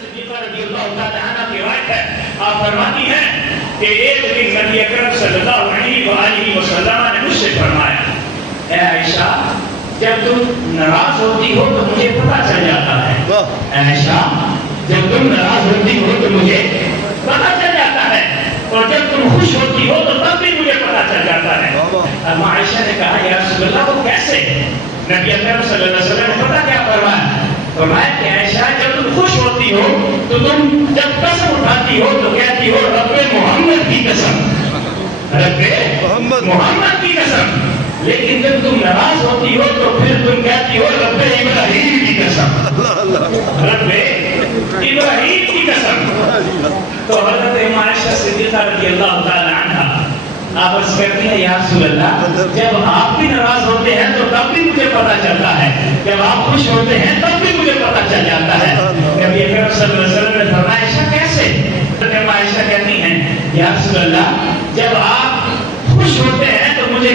صدیقہ رضی اللہ تعالی عنہ کی روایت ہے، آپ فرماتی ہیں کہ ایک دن نبی اکرم صلی اللہ علیہ وآلہ وسلم نے مجھ سے فرمایا، اے عائشہ جب تم ناراض ہوتی ہو تو مجھے پتہ چل جاتا ہے، اے عائشہ جب تم ناراض ہوتی ہو تو مجھے پتہ چل جاتا ہے، اور جب تم خوش ہوتی ہو تو تب بھی مجھے پتہ چل جاتا ہے۔ اب عائشہ نے کہا یا رسول اللہ وہ کیسے؟ نبی اکرم صلی اللہ علیہ وسلم نے پتہ کیا فرمایا؟ فرمایا کہ عائشہ جب تم خوش ہوتی ہو تو تم جب قسم اٹھاتی ہو تو کہتی ہو رب محمد کی قسم، رب محمد کی قسم، لیکن جب تم ناراض ہوتی ہو تو پھر تم کہتی ہو رب ابراہیم کی قسم، رب ابراہیم کی قسم۔ تو حضرت عائشہ صدیقہ رضی اللہ تعالی عنہ آپ عرض کرتی ہیں یا رسول اللہ جب آپ بھی ناراض ہوتے ہیں تو تب بھی مجھے پتہ چلتا ہے، جب آپ خوش ہوتے ہیں تب بھی مجھے پتہ چل جاتا ہے۔ نبی اکرم صلی اللہ علیہ وسلم نے فرمایا عائشہ کیسے؟ حضرت عائشہ کہتی ہیں یا رسول اللہ جب آپ خوش ہوتے ہیں تو مجھے